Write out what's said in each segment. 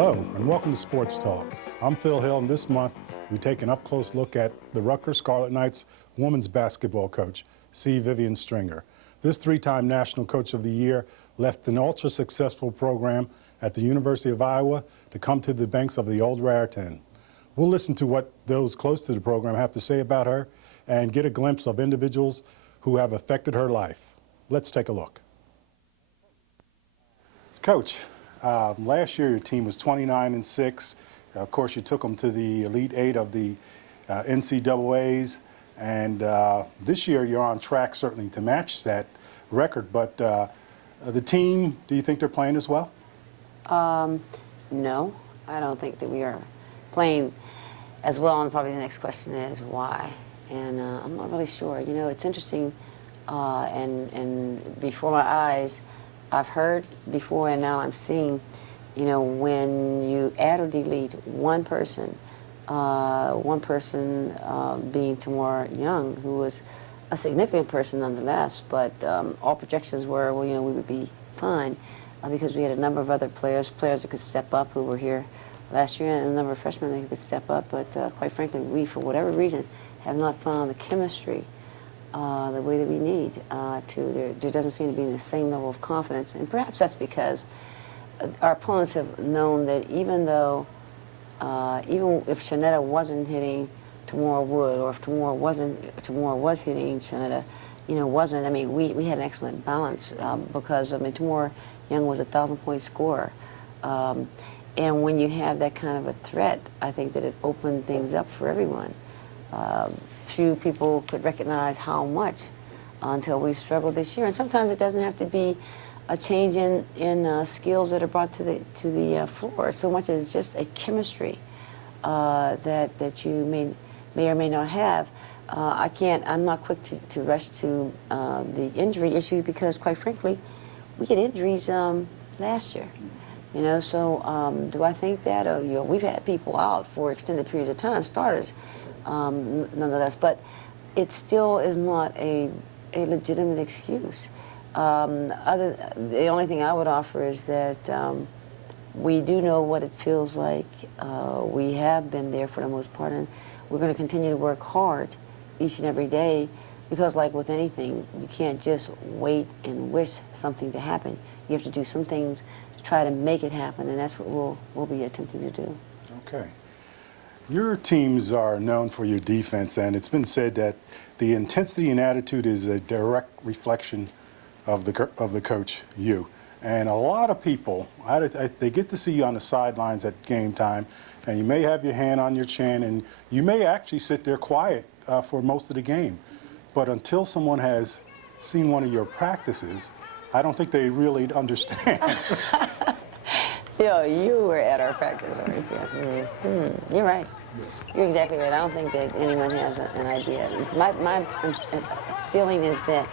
Hello, and welcome to Sports Talk. I'm Phil Hill, and this month we take an up-close look at the Rutgers Scarlet Knights women's basketball coach, Vivian Stringer. This three-time National Coach of the Year left an ultra-successful program at the University of Iowa to come to the banks of the old Raritan. We'll listen to what those close to the program have to say about her and get a glimpse of individuals who have affected her life. Let's take a look. Coach, last year your team was 29-6. Of course, you took them to the Elite Eight of the NCAAs, and this year you're on track certainly to match that record. But the team, do you think they're playing as well? No, I don't think that we are playing as well, and probably the next question is why. And I'm not really sure. You know, it's interesting, and before my eyes, I've heard before and now I'm seeing, you know, when you add or delete one person being Tamora Young, who was a significant person nonetheless, but all projections were, well, you know, we would be fine because we had a number of other players that could step up who were here last year, and a number of freshmen that could step up, but quite frankly, we, for whatever reason, have not found the chemistry the way that we need there doesn't seem to be the same level of confidence, and perhaps that's because our opponents have known that even though, even if Shanetta wasn't hitting, Tamora would, or if Tamora was hitting, Shanetta, you know, wasn't. I mean, we had an excellent balance because, I mean, Tamora Young was a 1,000-point scorer. And when you have that kind of a threat, I think that it opened things up for everyone. Few people could recognize how much until we struggled this year. And sometimes it doesn't have to be a change in skills that are brought to the floor, so much as just a chemistry that you may or may not have. I'm not quick to rush to the injury issue because, quite frankly, we had injuries last year. You know, so do I think that? You know, we've had people out for extended periods of time, starters, nonetheless, but it still is not a legitimate excuse. The only thing I would offer is that we do know what it feels like. We have been there for the most part, and we're going to continue to work hard each and every day because, like with anything, you can't just wait and wish something to happen. You have to do some things to try to make it happen, and that's what we'll be attempting to do. Okay. Your teams are known for your defense, and it's been said that the intensity and attitude is a direct reflection of the coach, you. And a lot of people, they get to see you on the sidelines at game time, and you may have your hand on your chin, and you may actually sit there quiet for most of the game. But until someone has seen one of your practices, I don't think they really understand. Phil, you were at our practice, weren't you? You're right. Yes. You're exactly right. I don't think that anyone has an idea. So my feeling is that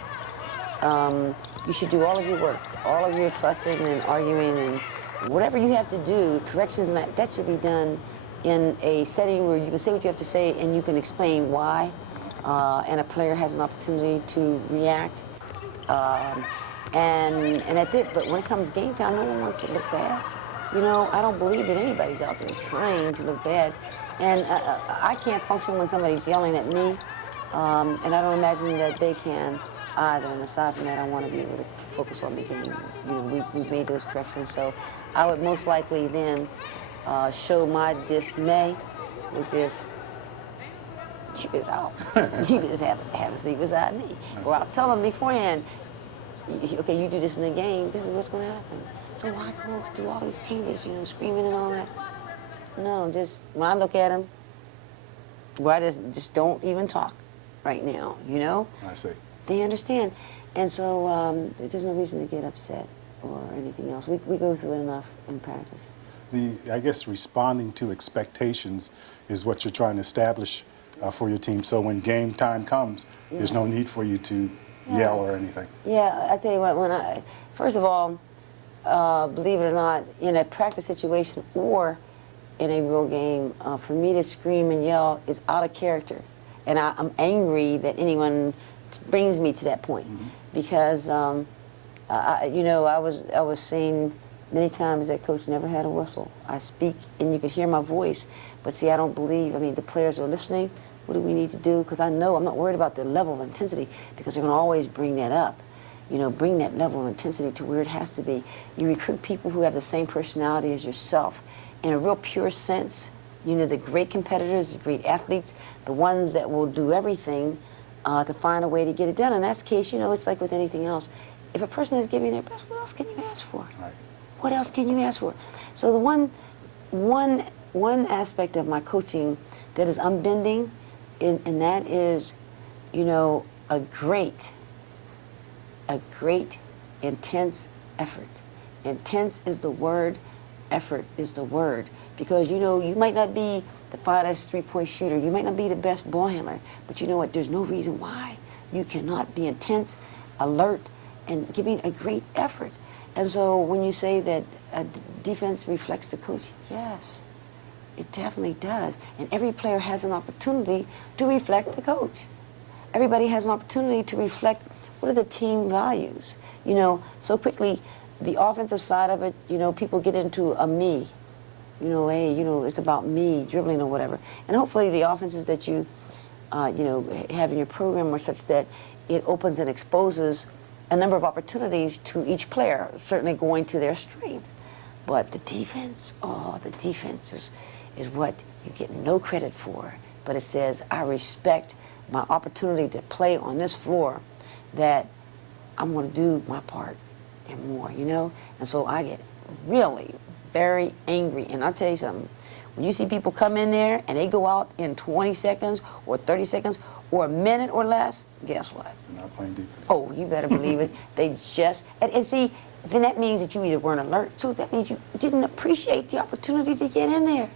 you should do all of your work, all of your fussing and arguing and whatever you have to do, corrections, and that should be done in a setting where you can say what you have to say and you can explain why, and a player has an opportunity to react, and that's it. But when it comes game time, no one wants to look bad. You know, I don't believe that anybody's out there trying to look bad. And I can't function when somebody's yelling at me, and I don't imagine that they can either. And aside from that, I want to be able to focus on the game. You know, we've made those corrections, so I would most likely then show my dismay with just, she is out. You just have a seat beside me. Or I'll tell them beforehand, okay, you do this in the game, this is what's going to happen. So why go through all these changes, you know, screaming and all that? No, just when I look at them, well, I just don't even talk right now, you know? I see. They understand. And so there's no reason to get upset or anything else. We go through it enough in practice. I guess responding to expectations is what you're trying to establish for your team. So when game time comes, there's no need for you to yell or anything. Yeah, I tell you what, first of all, believe it or not, in a practice situation or in a real game, for me to scream and yell is out of character. And I'm angry that anyone brings me to that point. Because, you know, I was seeing Many times that coach never had a whistle. I speak and you could hear my voice, but see, I don't believe, I mean, the players are listening. What do we need to do? Because I know I'm not worried about the level of intensity because they're going to always bring that up. You know, bring that level of intensity to where it has to be. You recruit people who have the same personality as yourself in a real pure sense. You know, the great competitors, the great athletes, the ones that will do everything to find a way to get it done. In that case, you know, it's like with anything else. If a person is giving their best, what else can you ask for? Right. What else can you ask for? So the one aspect of my coaching that is unbending, and that is, you know, a great, intense effort. Intense is the word, effort is the word. Because, you know, you might not be the finest three-point shooter, you might not be the best ball handler, but you know what, there's no reason why you cannot be intense, alert, and giving a great effort. And so when you say that defense reflects the coach, yes, it definitely does. And every player has an opportunity to reflect the coach. Everybody has an opportunity to reflect what are the team values. You know, so quickly, the offensive side of it, you know, people get into a me. You know, hey, you know, it's about me, dribbling or whatever. And hopefully the offenses that you, you know, have in your program are such that it opens and exposes a number of opportunities to each player, certainly going to their strength. But the defense, oh, the defense is what you get no credit for. But it says, I respect my opportunity to play on this floor, that I'm going to do my part and more, you know? And so I get really very angry. And I'll tell you something, when you see people come in there and they go out in 20 seconds or 30 seconds or a minute or less, guess what? They're not playing defense. Oh, you better believe it. They just, and see, then that means that you either weren't alert, so that means you didn't appreciate the opportunity to get in there,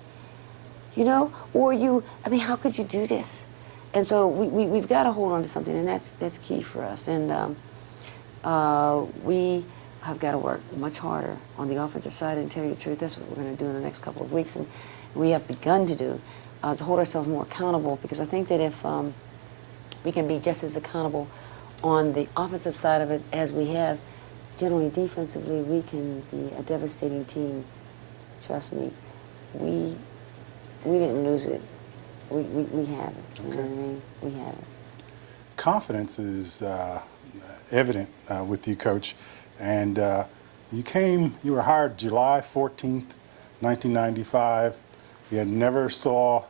you know? Or you, I mean, how could you do this? And so we've got to hold on to something, and that's key for us. And we have got to work much harder on the offensive side, and tell you the truth, that's what we're going to do in the next couple of weeks. And we have begun to do, to hold ourselves more accountable, because I think that if we can be just as accountable on the offensive side of it as we have generally defensively, we can be a devastating team. Trust me, we didn't lose it. We have it. You know what I mean? We have it. Confidence is evident with you, Coach. And you were hired July 14th, 1995. You had never saw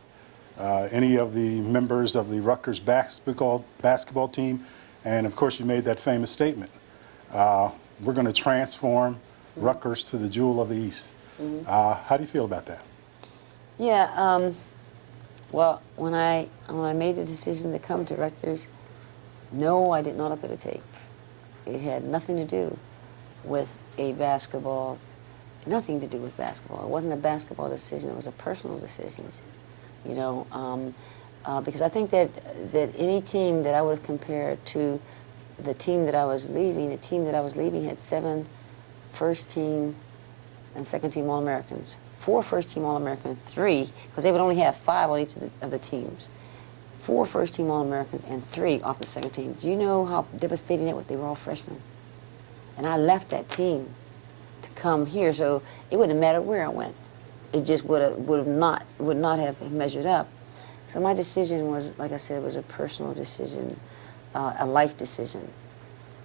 any of the members of the Rutgers basketball team. And of course, you made that famous statement. We're going to transform Rutgers to the jewel of the East. How do you feel about that? Yeah, well, when I made the decision to come to Rutgers, no, I did not look at a tape. It had nothing to do with a basketball, nothing to do with basketball. It wasn't a basketball decision, it was a personal decision, you know, because I think that any team that I would have compared to the team that I was leaving, the team that I was leaving had 7 first-team and second-team All-Americans, 4 first-team All-Americans, 3, because they would only have 5 on each of the teams. 4 first-team All-Americans and 3 off the second team. Do you know how devastating that was? They were all freshmen. And I left that team to come here, so it wouldn't have mattered where I went. It just would not have measured up. So my decision was, like I said, it was a personal decision, a life decision,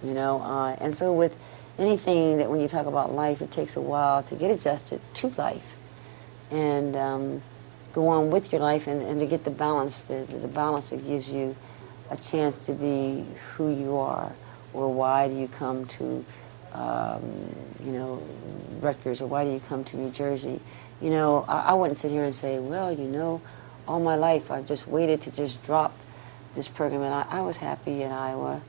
you know. And so with anything that when you talk about life, it takes a while to get adjusted to life and go on with your life and to get the balance, the balance that gives you a chance to be who you are, or why do you come to, you know, Rutgers, or why do you come to New Jersey? You know, I wouldn't sit here and say, well, you know, all my life I've just waited to just drop this program, and I was happy in Iowa,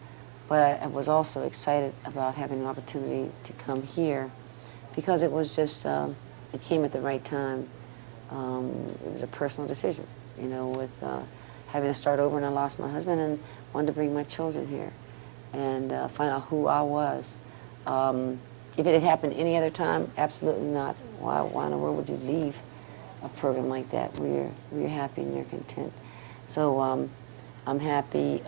but I was also excited about having an opportunity to come here because it was just, it came at the right time. It was a personal decision, you know, with having to start over, and I lost my husband and wanted to bring my children here and find out who I was. If it had happened any other time, absolutely not. Why in the world would you leave a program like that where you're happy and you're content? So I'm happy.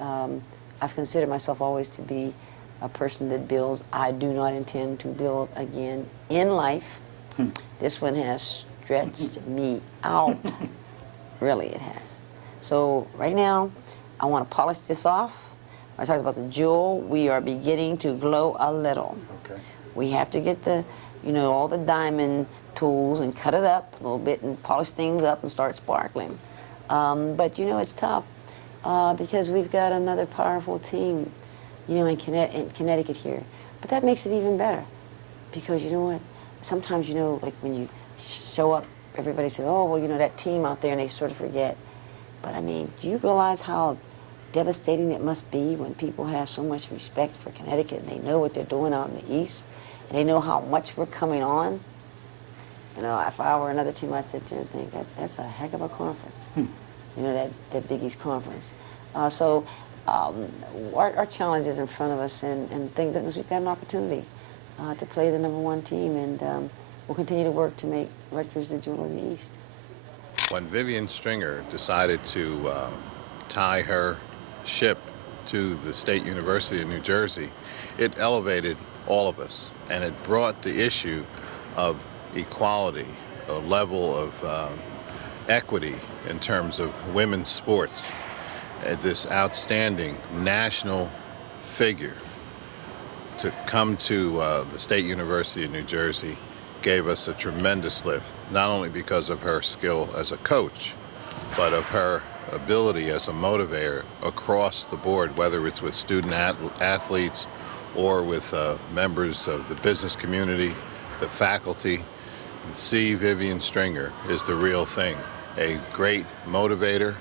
I've considered myself always to be a person that builds. I do not intend to build again in life. This one has stretched me out. Really, it has. So right now, I want to polish this off. I talked about the jewel. We are beginning to glow a little. Okay. We have to get the, all the diamond tools and cut it up a little bit and polish things up and start sparkling. But it's tough because we've got another powerful team, in Connecticut here. But that makes it even better because you know what? Sometimes, like when you show up, everybody says, oh, well, that team out there, and they sort of forget. But I mean, do you realize how devastating it must be when people have so much respect for Connecticut and they know what they're doing out in the East and they know how much we're coming on? If I were another team, I'd sit there and think that's a heck of a conference. That Big East conference. So our challenge is in front of us, and thank goodness we've got an opportunity to play the #1 team, and we'll continue to work to make Rutgers the jewel of the East. When Vivian Stringer decided to tie her ship to the State University of New Jersey, it elevated all of us, and it brought the issue of equality, a level of equity in terms of women's sports. This outstanding national figure to come to the State University of New Jersey gave us a tremendous lift, not only because of her skill as a coach, but of her ability as a motivator across the board, whether it's with student athletes or with members of the business community, the faculty. See, Vivian Stringer is the real thing, a great motivator,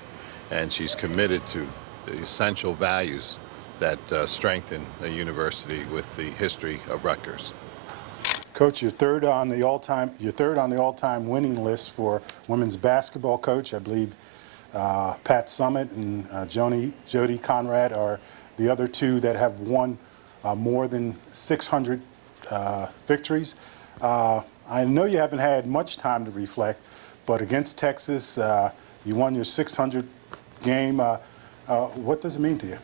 and she's committed to the essential values that strengthen a university with the history of Rutgers. Coach, you're third on the all-time winning list for women's basketball coach. I believe Pat Summitt and Jody Conrad are the other two that have won more than 600 victories. I know you haven't had much time to reflect, but against Texas, you won your 600th game. What does it mean to you?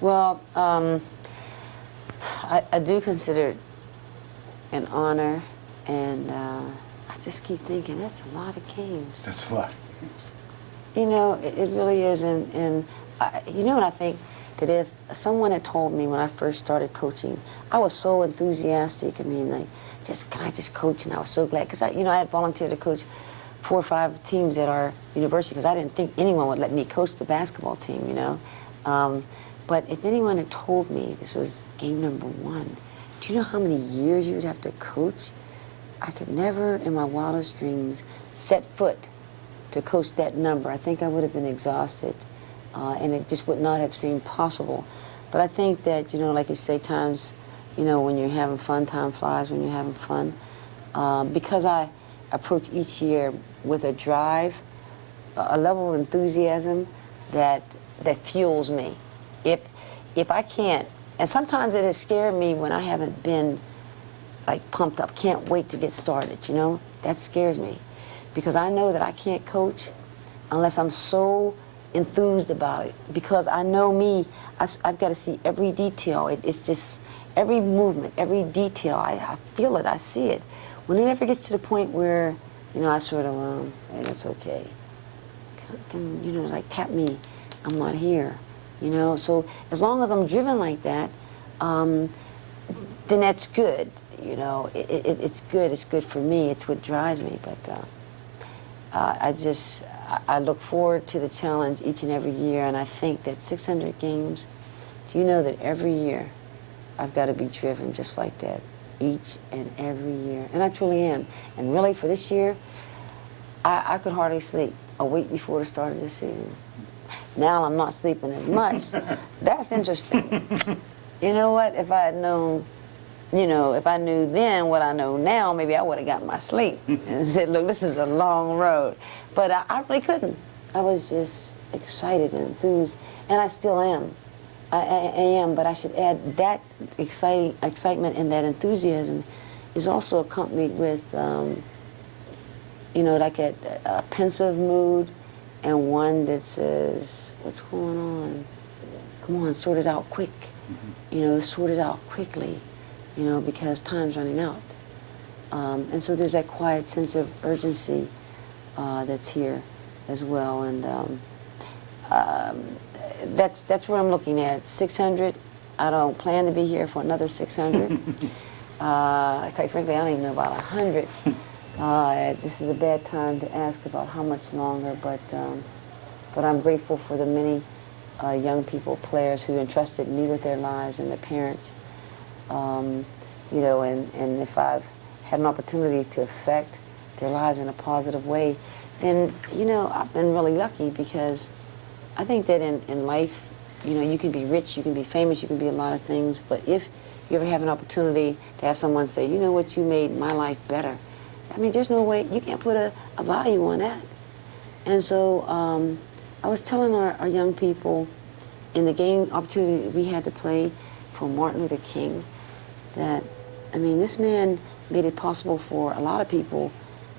Well, I do consider it an honor, and I just keep thinking that's a lot of games. That's a lot of games. It really is, and what I think, that if someone had told me when I first started coaching, I was so enthusiastic. I mean, like, can I just coach? And I was so glad, because I had volunteered to coach 4 or 5 teams at our university, because I didn't think anyone would let me coach the basketball team, But if anyone had told me this was game #1, do you know how many years you would have to coach? I could never, in my wildest dreams, set foot to coach that number. I think I would have been exhausted, and it just would not have seemed possible. But I think that, like you say, times, when you're having fun, time flies when you're having fun. Because I approach each year with a drive, a level of enthusiasm that fuels me. If I can't, and sometimes it has scared me when I haven't been like pumped up, can't wait to get started, that scares me, because I know that I can't coach unless I'm so enthused about it, because I know me, I've got to see every detail. It's just every movement, every detail. I feel it, I see it. When it ever gets to the point where, I sort of, hey, that's okay, then, like, tap me, I'm not here, So as long as I'm driven like that, then that's good, It's good. It's good for me. It's what drives me. But I look forward to the challenge each and every year, and I think that 600 games, do you know that every year I've got to be driven just like that, each and every year. And I truly am. And really, for this year, I could hardly sleep a week before the start of the season. Now I'm not sleeping as much. That's interesting. You know what? If I had known, if I knew then what I know now, maybe I would have gotten my sleep and said, look, this is a long road. But I really couldn't. I was just excited and enthused, and I still am. I am, but I should add that excitement and that enthusiasm is also accompanied with, like a pensive mood, and one that says, what's going on? Come on, sort it out quick. you know, sort it out quickly, you know, because time's running out. And so there's that quiet sense of urgency that's here as well. And that's where I'm looking at. 600, I don't plan to be here for another 600. Quite frankly, I don't even know about 100. This is a bad time to ask about how much longer, but I'm grateful for the many young people, players who entrusted me with their lives and their parents. You know, and if I've had an opportunity to affect their lives in a positive way, then, you know, I've been really lucky, because I think that in life, you know, you can be rich, you can be famous, you can be a lot of things, but if you ever have an opportunity to have someone say, you know what, you made my life better, I mean, there's no way, you can't put a value on that. And so I was telling our young people in the game opportunity that we had to play for Martin Luther King that, I mean, this man made it possible for a lot of people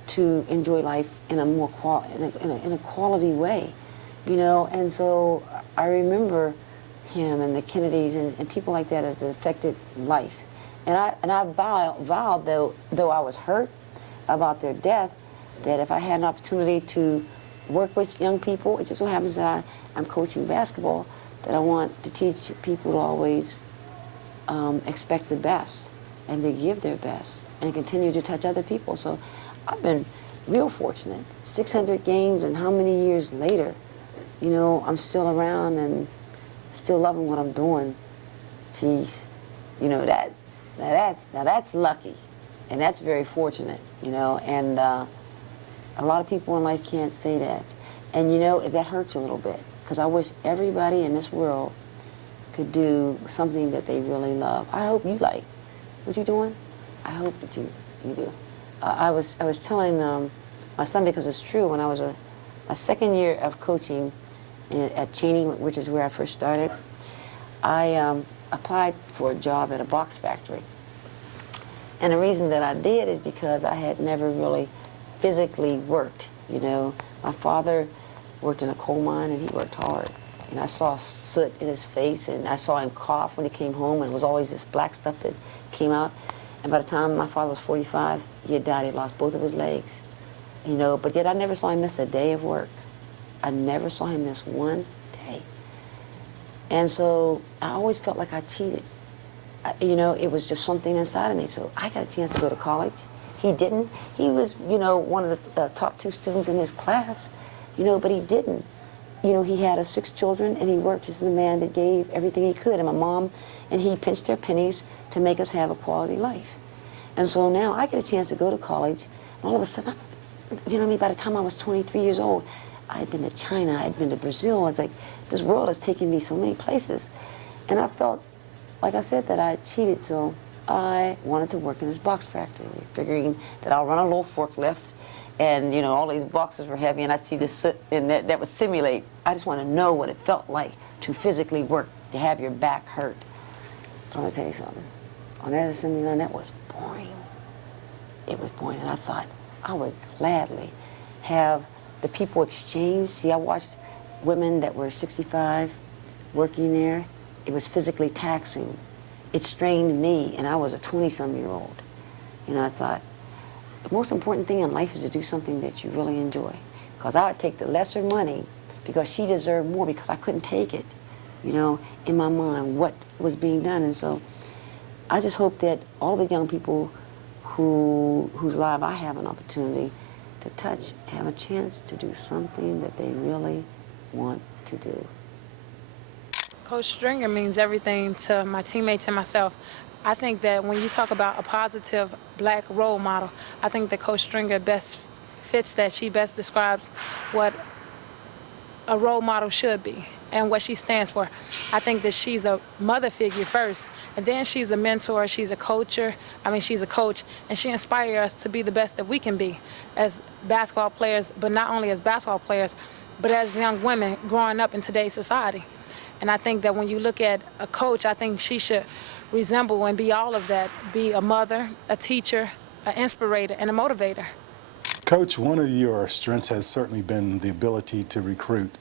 to enjoy life in a more in a quality way, you know. And so I remember him and the Kennedys and people like that that affected life. And I vowed, though I was hurt about their death, that if I had an opportunity to work with young people, it just so happens that I'm coaching basketball, that I want to teach people to always expect the best and to give their best and continue to touch other people. So I've been real fortunate. 600 games, and how many years later, you know, I'm still around and still loving what I'm doing. Jeez, you know, that's lucky, and that's very fortunate, you know, and a lot of people in life can't say that. And, you know, that hurts a little bit, because I wish everybody in this world could do something that they really love. I hope you like what you're doing. I hope that you do. I was telling my son, because it's true, when I was my second year of coaching at Cheney, which is where I first started, I applied for a job at a box factory. And the reason that I did is because I had never really physically worked, you know. My father worked in a coal mine, and he worked hard. And I saw soot in his face, and I saw him cough when he came home, and it was always this black stuff that came out. And by the time my father was 45, he had died. He had lost both of his legs, you know. But yet I never saw him miss a day of work. I never saw him miss one day. And so I always felt like I cheated. You know, it was just something inside of me. So I got a chance to go to college. He didn't. He was, you know, one of the top 2 students in his class, you know, but he didn't. You know, he had 6 children, and he worked. This is a man that gave everything he could. And my mom and he pinched their pennies to make us have a quality life. And so now I get a chance to go to college, and all of a sudden, you know what I mean, by the time I was 23 years old, I had been to China, I had been to Brazil. It's like, this world has taken me so many places. And I felt, like I said, that I had cheated, so I wanted to work in this box factory, figuring that I'll run a little forklift, and, you know, all these boxes were heavy, and I'd see this, and that would simulate. I just want to know what it felt like to physically work, to have your back hurt. But I'm going to tell you something. On that assembly line, that was boring. It was boring, and I thought I would gladly have the people exchange. See, I watched women that were 65 working there. It was physically taxing. It strained me, and I was a 20-some-year-old. You know, I thought, the most important thing in life is to do something that you really enjoy. Because I would take the lesser money because she deserved more, because I couldn't take it, you know, in my mind, what was being done. And so I just hope that all the young people whose life I have an opportunity to touch have a chance to do something that they really want to do. Coach Stringer means everything to my teammates and myself. I think that when you talk about a positive black role model, I think that Coach Stringer best fits that. She best describes what a role model should be and what she stands for. I think that she's a mother figure first, and then she's a mentor, she's a coacher. I mean, she's a coach, and she inspires us to be the best that we can be as basketball players, but not only as basketball players, but as young women growing up in today's society. And I think that when you look at a coach, I think she should resemble and be all of that, be a mother, a teacher, an inspirator, and a motivator. Coach, one of your strengths has certainly been the ability to recruit.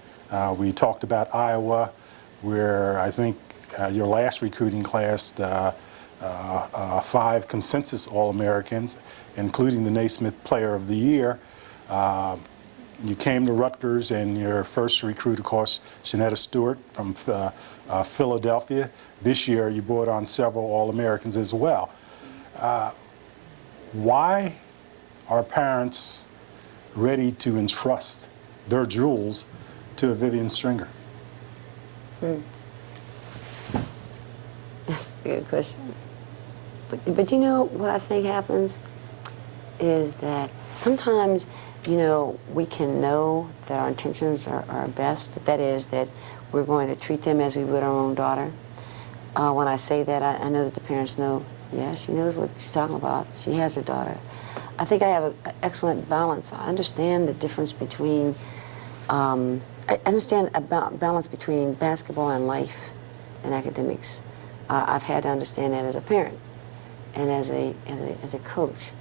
We talked about Iowa, where I think your last recruiting class, 5 consensus All-Americans, including the Naismith Player of the Year. You came to Rutgers, and your first recruit, of course, Shanetta Stewart from Philadelphia. This year, you brought on several All-Americans as well. Why are parents ready to entrust their jewels to a Vivian Stringer? That's a good question. But you know what I think happens is that sometimes, you know, we can know that our intentions are best. That is, that we're going to treat them as we would our own daughter. When I say that, I know that the parents know, yeah, she knows what she's talking about. She has her daughter. I think I have an excellent balance. I understand the difference between, I understand about balance between basketball and life and academics. I've had to understand that as a parent and as a coach.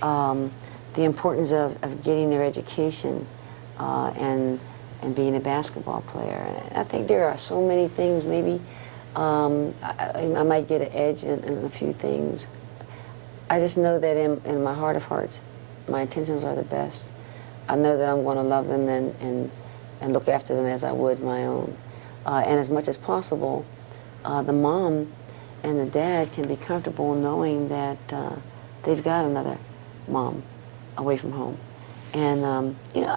The importance of getting their education and being a basketball player. And I think there are so many things. Maybe I might get an edge in a few things. I just know that in my heart of hearts, my intentions are the best. I know that I'm going to love them and look after them as I would my own. And as much as possible, the mom and the dad can be comfortable knowing that they've got another mom away from home. And, you know,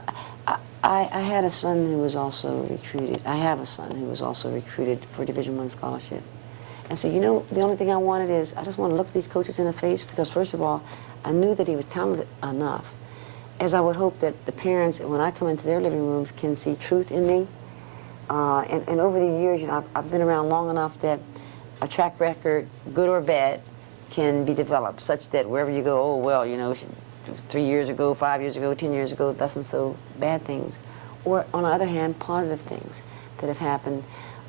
I had a son who was also recruited. I have a son who was also recruited for Division I scholarship. And so, you know, the only thing I wanted is I just want to look these coaches in the face because, first of all, I knew that he was talented enough, as I would hope that the parents, when I come into their living rooms, can see truth in me. And over the years, you know, I've been around long enough that a track record, good or bad, can be developed such that wherever you go, oh, well, you know, 3 years ago, 5 years ago, 10 years ago, thus and so bad things. Or, on the other hand, positive things that have happened.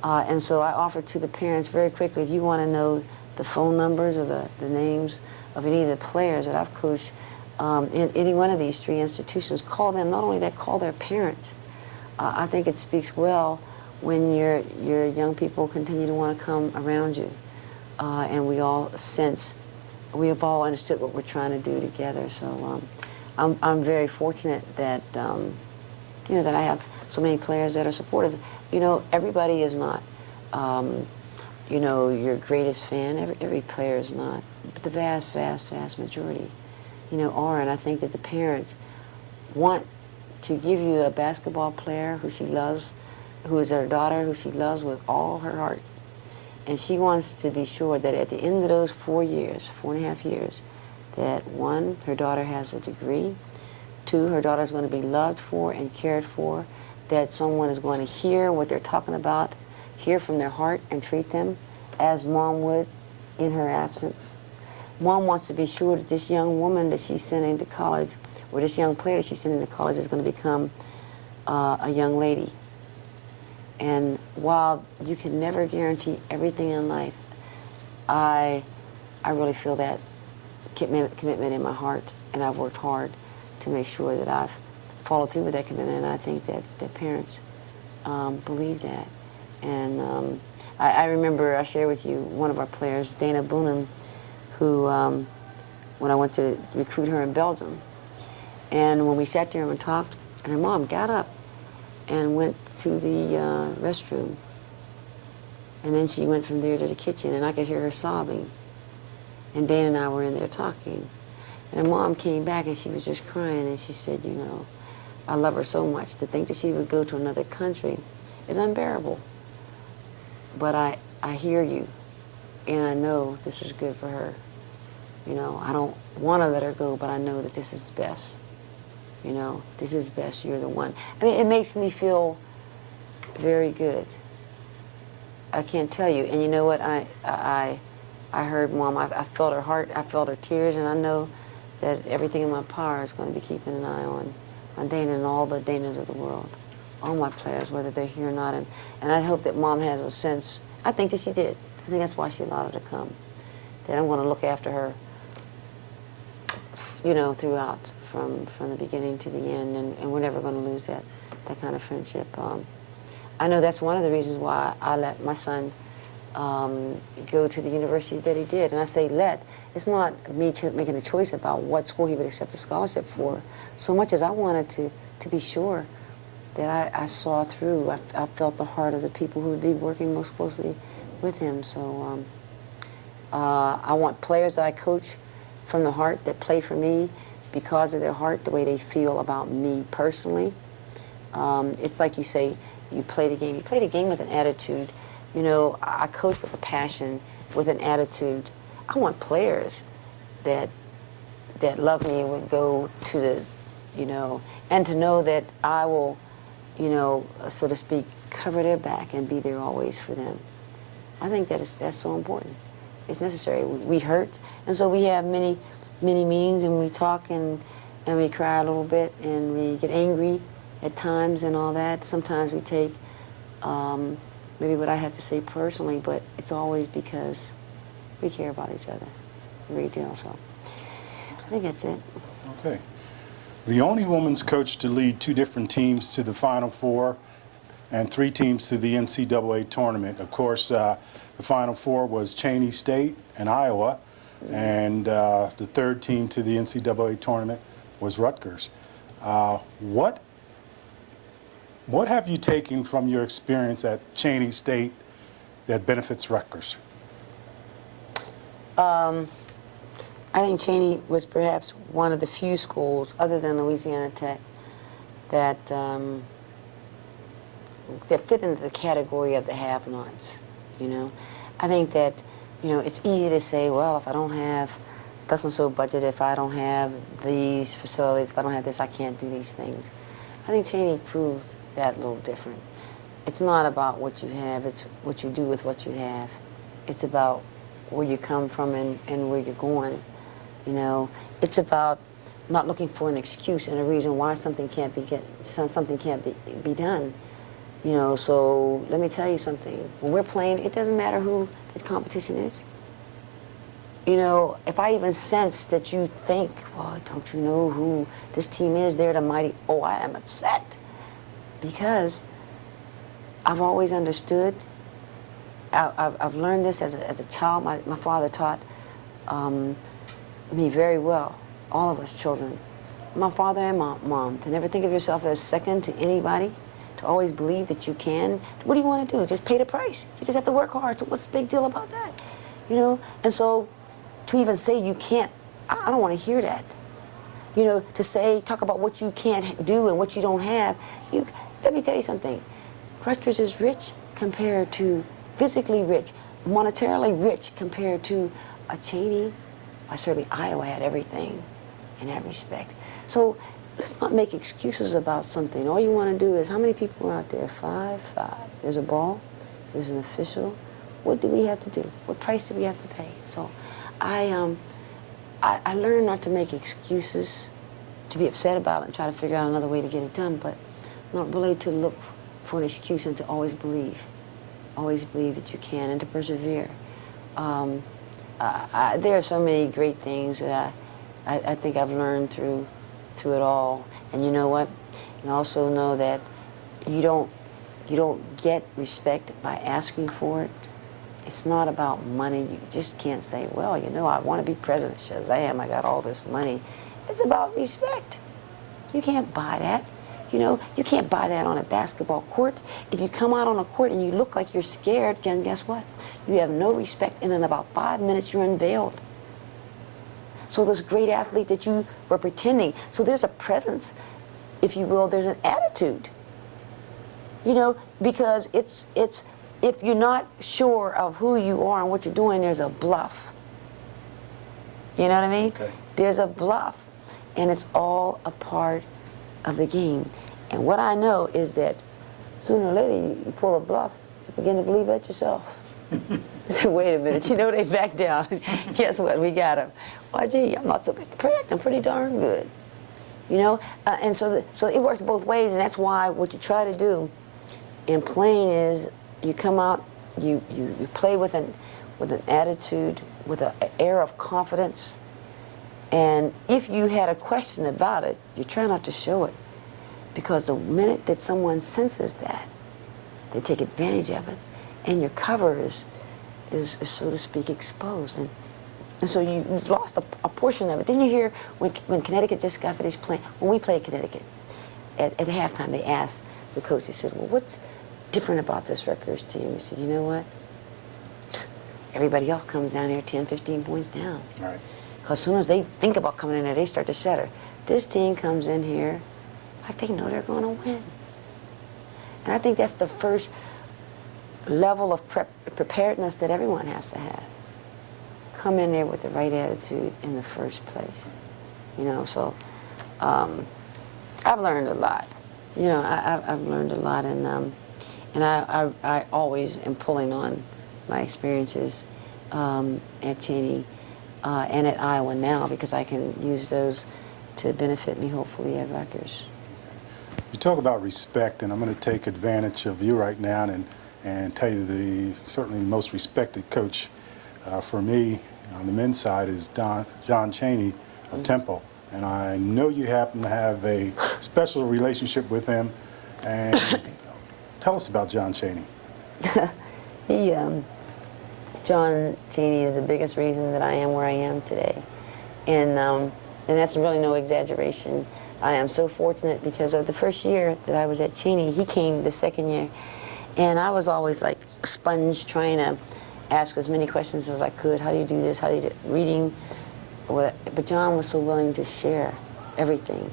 And so I offer to the parents very quickly, if you want to know the phone numbers or the names of any of the players that I've coached in any one of these 3 institutions, call them. Not only that, call their parents. I think it speaks well when your young people continue to want to come around you. And we all sense, we have all understood what we're trying to do together. So I'm very fortunate that, you know, that I have so many players that are supportive. You know, everybody is not, you know, your greatest fan. Every player is not. But the vast, vast, vast majority, you know, are. And I think that the parents want to give you a basketball player who she loves, who is her daughter, who she loves with all her heart. And she wants to be sure that at the end of those 4 years, 4.5 years, that 1, her daughter has a degree, 2, her daughter's going to be loved for and cared for, that someone is going to hear what they're talking about, hear from their heart, and treat them as mom would in her absence. Mom wants to be sure that this young woman that she's sending to college, or this young player that she's sending to college, is going to become a young lady. And while you can never guarantee everything in life, I really feel that commitment in my heart, and I've worked hard to make sure that I've followed through with that commitment, and I think that the parents believe that. And I remember I shared with you one of our players, Dana Boonen, who, when I went to recruit her in Belgium, and when we sat there and talked, and her mom got up and went to the restroom. And then she went from there to the kitchen, and I could hear her sobbing. And Dana and I were in there talking. And her mom came back, and she was just crying, and she said, you know, I love her so much. To think that she would go to another country is unbearable. But I hear you, and I know this is good for her. You know, I don't want to let her go, but I know that this is best. You know, this is best, you're the one. I mean, it makes me feel very good. I can't tell you. And you know what? I heard Mom, I felt her heart, I felt her tears, and I know that everything in my power is going to be keeping an eye on Dana and all the Danas of the world, all my players, whether they're here or not. And I hope that Mom has a sense, I think that she did. I think that's why she allowed her to come, that I'm going to look after her, you know, throughout, from the beginning to the end, and we're never going to lose that kind of friendship. I know that's one of the reasons why I let my son go to the university that he did. And I say let. It's not me making a choice about what school he would accept a scholarship for, so much as I wanted to be sure that I saw through, I felt the heart of the people who would be working most closely with him. So I want players that I coach from the heart, that play for me because of their heart, the way they feel about me personally. It's like you say, you play the game with an attitude. You know, I coach with a passion, with an attitude. I want players that love me and would go to the, you know, and to know that I will, you know, so to speak, cover their back and be there always for them. I think that's so important. It's necessary. We hurt, and so we have many meetings, and we talk, and we cry a little bit, and we get angry at times and all that. Sometimes we take maybe what I have to say personally, but it's always because we care about each other a great deal. So I think that's it. Okay. The only woman's coach to lead 2 different teams to the Final Four and 3 teams to the NCAA tournament. Of course, the Final Four was Cheney State and Iowa, and the 3rd team to the NCAA tournament was Rutgers. What have you taken from your experience at Cheney State that benefits Rutgers? I think Cheney was perhaps one of the few schools, other than Louisiana Tech, that fit into the category of the have-nots, you know. I think that, you know, it's easy to say, well, if I don't have thus and so budget, if I don't have these facilities, if I don't have this, I can't do these things. I think Cheney proved that a little different. It's not about what you have, it's what you do with what you have. It's about where you come from and where you're going. You know, it's about not looking for an excuse and a reason why something can't be done. You know, so let me tell you something. When we're playing, it doesn't matter who the competition is. You know, if I even sense that you think, well, don't you know who this team is? They're the mighty. Oh, I am upset, because I've always understood. I've learned this as a child. My father taught me very well, all of us children, my father and my mom, to never think of yourself as second to anybody, to always believe that you can. What do you want to do? Just pay the price. You just have to work hard. So what's the big deal about that? You know, and so to even say you can't, I don't want to hear that. You know, to say, talk about what you can't do and what you don't have. Let me tell you something. Rutgers is rich compared to, physically rich, monetarily rich compared to a Cheney. Certainly Iowa had everything in that respect. So let's not make excuses about something. All you want to do is, how many people are out there? 5. There's a ball. There's an official. What do we have to do? What price do we have to pay? So I learned not to make excuses, to be upset about it and try to figure out another way to get it done, but not really to look for an excuse, and to always believe that you can, and to persevere. There are so many great things that I think I've learned through it all. And you know what? And also know that you don't get respect by asking for it. It's not about money. You just can't say, well, you know, I want to be president. Shazam, I got all this money. It's about respect. You can't buy that. You know, you can't buy that on a basketball court. If you come out on a court and you look like you're scared, then guess what? You have no respect, and in about 5 minutes you're unveiled. So this great athlete that you were pretending, so there's a presence, if you will, there's an attitude. You know, because it's if you're not sure of who you are and what you're doing, there's a bluff. You know what I mean? Okay. There's a bluff, and it's all a part of the game. And what I know is that sooner or later you pull a bluff, you begin to believe that yourself. So wait a minute, you know, they back down. Guess what? We got him. Why, gee, I'm not so correct. I'm pretty darn good. You know, and so it works both ways, and that's why what you try to do in playing is you come out, you play with an attitude, with an air of confidence. And if you had a question about it, you try not to show it, because the minute that someone senses that, they take advantage of it, and your cover is is so to speak, exposed. And so you've lost a portion of it. Then you hear when Connecticut just got finished playing, when we played Connecticut, at the halftime, they asked the coach, they said, well, what's different about this Rutgers team? He said, you know what? Everybody else comes down here 10, 15 points down. Right. Because as soon as they think about coming in there, they start to shudder. This team comes in here like they know they're going to win. And I think that's the first level of preparedness that everyone has to have. Come in there with the right attitude in the first place. You know, so I've learned a lot. You know, I've learned a lot, and I always am pulling on my experiences at Cheney and at Iowa now, because I can use those to benefit me, hopefully, at Rutgers. You talk about respect, and I'm going to take advantage of you right now and tell you certainly the most respected coach for me on the men's side is John Cheney of Temple. And I know you happen to have a special relationship with him. And tell us about John Cheney. John Cheney is the biggest reason that I am where I am today. And that's really no exaggeration. I am so fortunate because of the first year that I was at Cheney, he came the second year. And I was always like a sponge trying to ask as many questions as I could. How do you do this? How do you do reading? But John was so willing to share everything.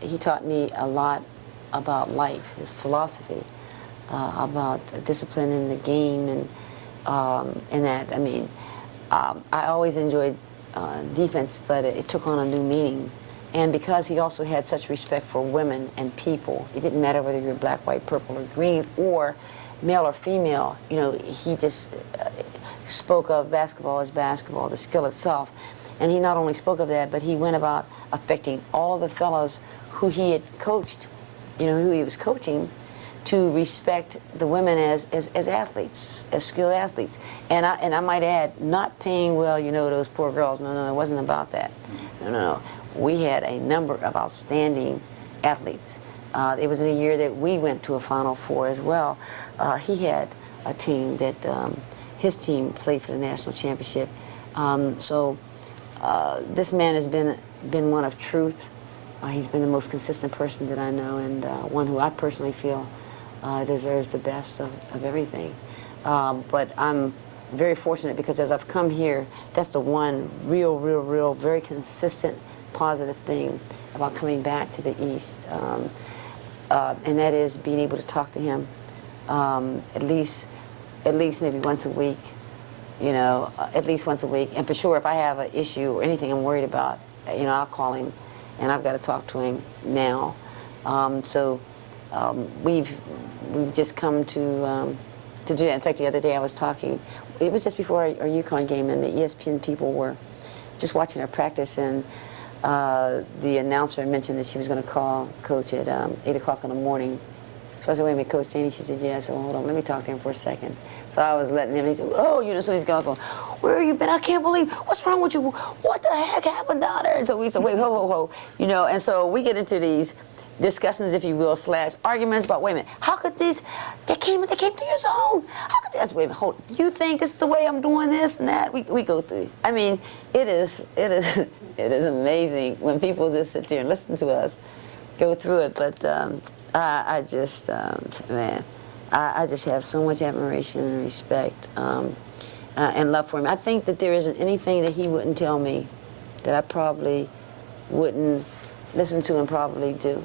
He taught me a lot about life, his philosophy, about discipline in the game, and that. I mean, I always enjoyed defense, but it took on a new meaning. And because he also had such respect for women and people, it didn't matter whether you're black, white, purple, or green, or male or female. You know, he just spoke of basketball as basketball, the skill itself. And he not only spoke of that, but he went about affecting all of the fellows who he had coached, you know, who he was coaching, to respect the women as athletes, as skilled athletes. And I might add, not paying, well, you know, those poor girls. No, it wasn't about that. No. We had a number of outstanding athletes. It was in a year that we went to a Final Four as well. He had a team that his team played for the national championship. So this man has been one of truth. He's been the most consistent person that I know, and one who I personally feel deserves the best of everything. But I'm very fortunate because as I've come here, that's the one real, very consistent positive thing about coming back to the East. And that is being able to talk to him at least maybe once a week, you know, at least once a week. And for sure, if I have an issue or anything I'm worried about, you know, I'll call him, and I've got to talk to him now. We've just come to do that. In fact, the other day I was talking, it was just before our UConn game, and the ESPN people were just watching our practice, and the announcer mentioned that she was going to call Coach at 8 o'clock in the morning. So I said, wait a minute, Coach Cheney? She said, yeah. I said, well, hold on, let me talk to him for a second. So I was letting him, and he said, oh, you know, so he's going, where have you been? I can't believe, what's wrong with you? What the heck happened down there? And so we said, wait, ho, you know, and so we get into these discussions, if you will, / arguments about, wait a minute, how could these, they came to your zone. How could this, wait a minute, hold, you think this is the way I'm doing this and that? We go through it. I mean, it is amazing when people just sit there and listen to us go through it. But I just have so much admiration and respect and love for him. I think that there isn't anything that he wouldn't tell me that I probably wouldn't listen to and probably do.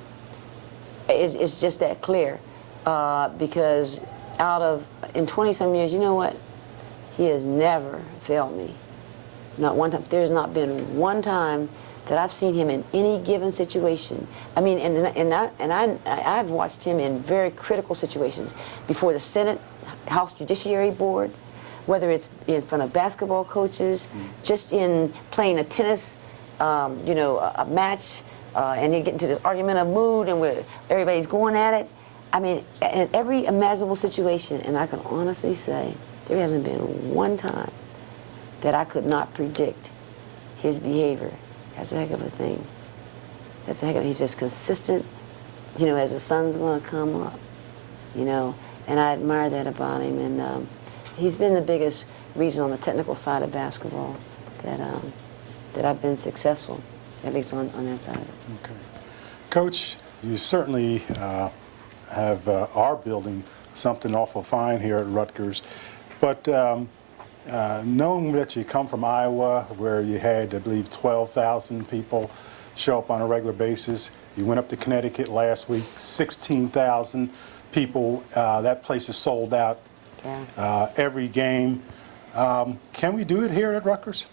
It's just that clear, because in 20-some years, you know what? He has never failed me. Not one time. There's not been one time that I've seen him in any given situation. I mean, I've watched him in very critical situations before the Senate, House Judiciary Board, whether it's in front of basketball coaches, just in playing a tennis, you know, a match, and you get into this argumentative mood and where everybody's going at it. I mean, in every imaginable situation, and I can honestly say there hasn't been one time that I could not predict his behavior. That's a heck of a thing. That's a heck of a, he's just consistent, you know, as the sun's going to come up, you know, and I admire that about him. And he's been the biggest reason on the technical side of basketball that I've been successful, at least on that side of it. Okay. Coach, you certainly are building something awful fine here at Rutgers, but knowing that you come from Iowa, where you had, I believe, 12,000 people show up on a regular basis, you went up to Connecticut last week, 16,000 people. That place is sold out every game. Can we do it here at Rutgers?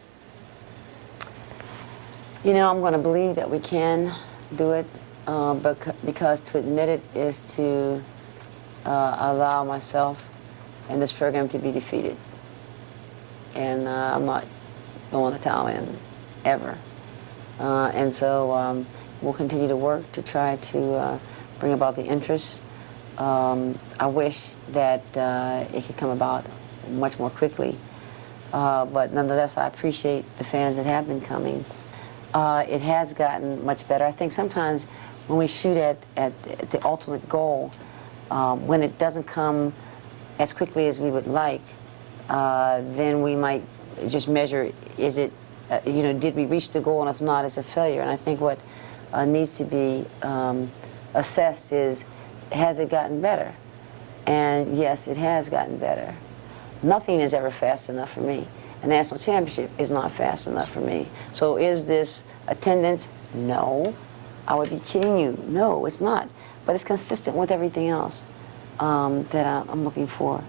You know, I'm going to believe that we can do it, because to admit it is to allow myself and this program to be defeated. And I'm not throwing the towel in, ever. And so we'll continue to work to try to bring about the interest. I wish that it could come about much more quickly. But nonetheless, I appreciate the fans that have been coming. It has gotten much better. I think sometimes when we shoot at the ultimate goal, when it doesn't come as quickly as we would like, then we might just measure, is it, you know, did we reach the goal, and if not, it's a failure. And I think what needs to be assessed is, has it gotten better? And yes, it has gotten better. Nothing is ever fast enough for me. A national championship is not fast enough for me. So is this attendance? No. I would be kidding you. No, it's not. But it's consistent with everything else that I'm looking for,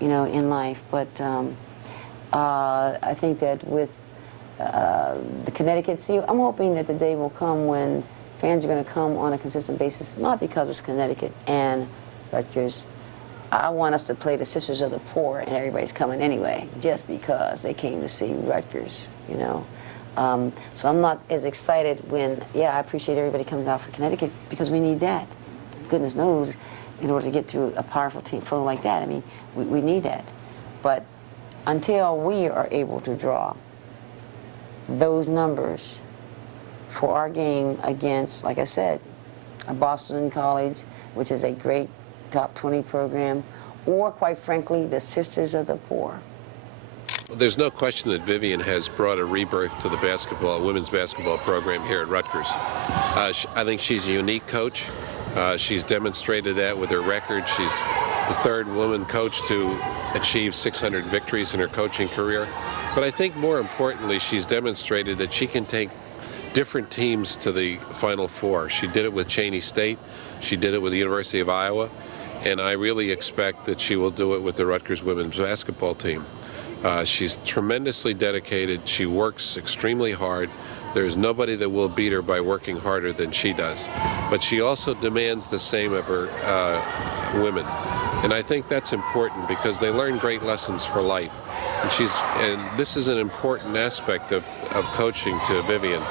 you know, in life. But I think that with the Connecticut, see, I'm hoping that the day will come when fans are going to come on a consistent basis, not because it's Connecticut and Rutgers. I want us to play the Sisters of the Poor, and everybody's coming anyway, just because they came to see Rutgers, you know. So I'm not as excited when, yeah, I appreciate everybody comes out for Connecticut, because we need that. Goodness knows, in order to get through a powerful team flow like that, I mean, we need that. But until we are able to draw those numbers for our game against, like I said, a Boston College, which is a great top 20 program, or quite frankly, the Sisters of the Poor. Well, there's no question that Vivian has brought a rebirth to the women's basketball program here at Rutgers. I think she's a unique coach. She's demonstrated that with her record. She's the third woman coach to achieve 600 victories in her coaching career. But I think more importantly, she's demonstrated that she can take different teams to the Final Four. She did it with Cheyney State. She did it with the University of Iowa. And I really expect that she will do it with the Rutgers women's basketball team. She's tremendously dedicated. She works extremely hard. There's nobody that will beat her by working harder than she does. But she also demands the same of her women. And I think that's important because they learn great lessons for life. And this is an important aspect of coaching to Vivian.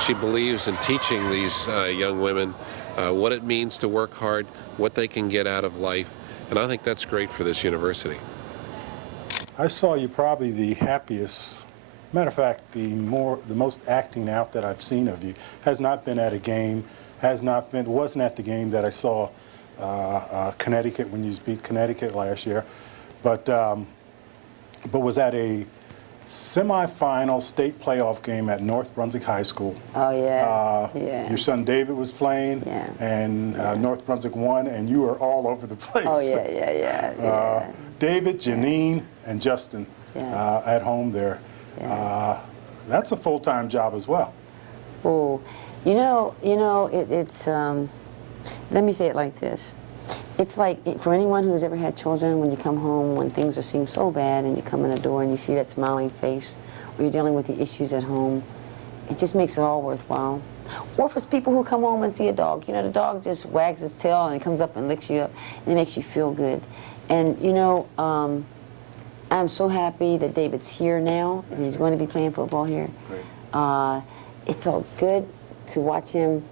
She believes in teaching these young women what it means to work hard, what they can get out of life. And I think that's great for this university. I saw you probably the happiest. Matter of fact, the most acting out that I've seen of you has not been at a game, wasn't at the game that I saw Connecticut when you beat Connecticut last year, but was at a semifinal state playoff game at North Brunswick High School. Oh yeah, yeah. Your son David was playing, yeah. And North Brunswick won, and you were all over the place. Oh yeah. David, Janine, and Justin Yes. at home there. Yeah. That's a full-time job as well. Oh, it's. Let me say it like this. It's like, for anyone who's ever had children, when you come home, when things seem so bad, and you come in the door and you see that smiling face, or you're dealing with the issues at home, it just makes it all worthwhile. Or for people who come home and see a dog. You know, the dog just wags its tail and it comes up and licks you up, and it makes you feel good. And, I'm so happy that David's here now, and he's going to be playing football here. It felt good to watch him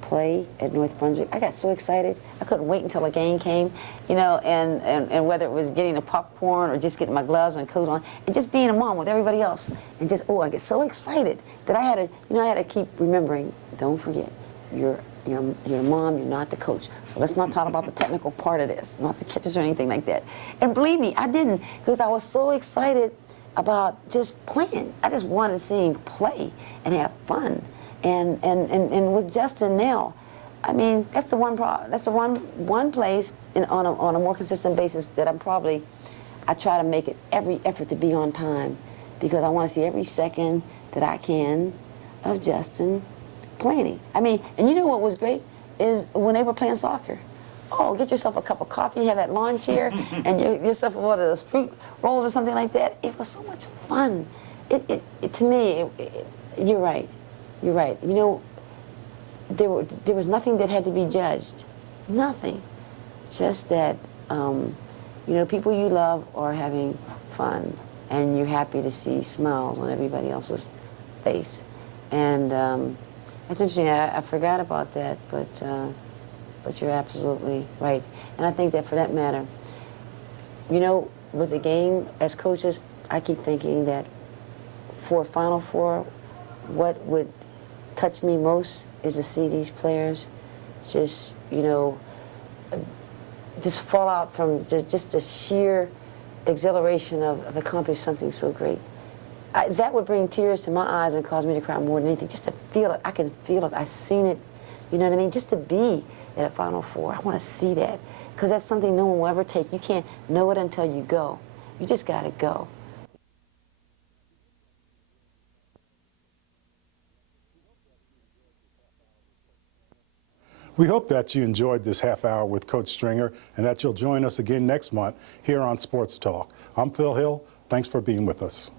play at North Brunswick. I got so excited. I couldn't wait until the game came, and whether it was getting a popcorn or just getting my gloves and coat on, and just being a mom with everybody else. And just, I get so excited that I had to keep remembering, don't forget, you're You're a mom, you're not the coach. So let's not talk about the technical part of this, not the catches or anything like that. And believe me, I didn't, because I was so excited about just playing. I just wanted to see him play and have fun. And with Justin now, I mean, that's the one place on a more consistent basis that I try to make it every effort to be on time, because I want to see every second that I can of Justin playing. I mean, and you know what was great is when they were playing soccer. Oh, get yourself a cup of coffee, have that lawn chair, and yourself one of those fruit rolls or something like that. It was so much fun. To me, you're right. You're right. You know, there was nothing that had to be judged. Nothing. Just that, you know, people you love are having fun, and you're happy to see smiles on everybody else's face. And it's interesting. I forgot about that, but you're absolutely right. And I think that for that matter, you know, with the game as coaches, I keep thinking that for Final Four, what would touch me most is to see these players just, you know, just fall out from just the sheer exhilaration of accomplishing something so great. That would bring tears to my eyes and cause me to cry more than anything, just to feel it. I can feel it. I've seen it. You know what I mean? Just to be at a Final Four, I want to see that, because that's something no one will ever take. You can't know it until you go. You just got to go. We hope that you enjoyed this half hour with Coach Stringer and that you'll join us again next month here on Sports Talk. I'm Phil Hill. Thanks for being with us.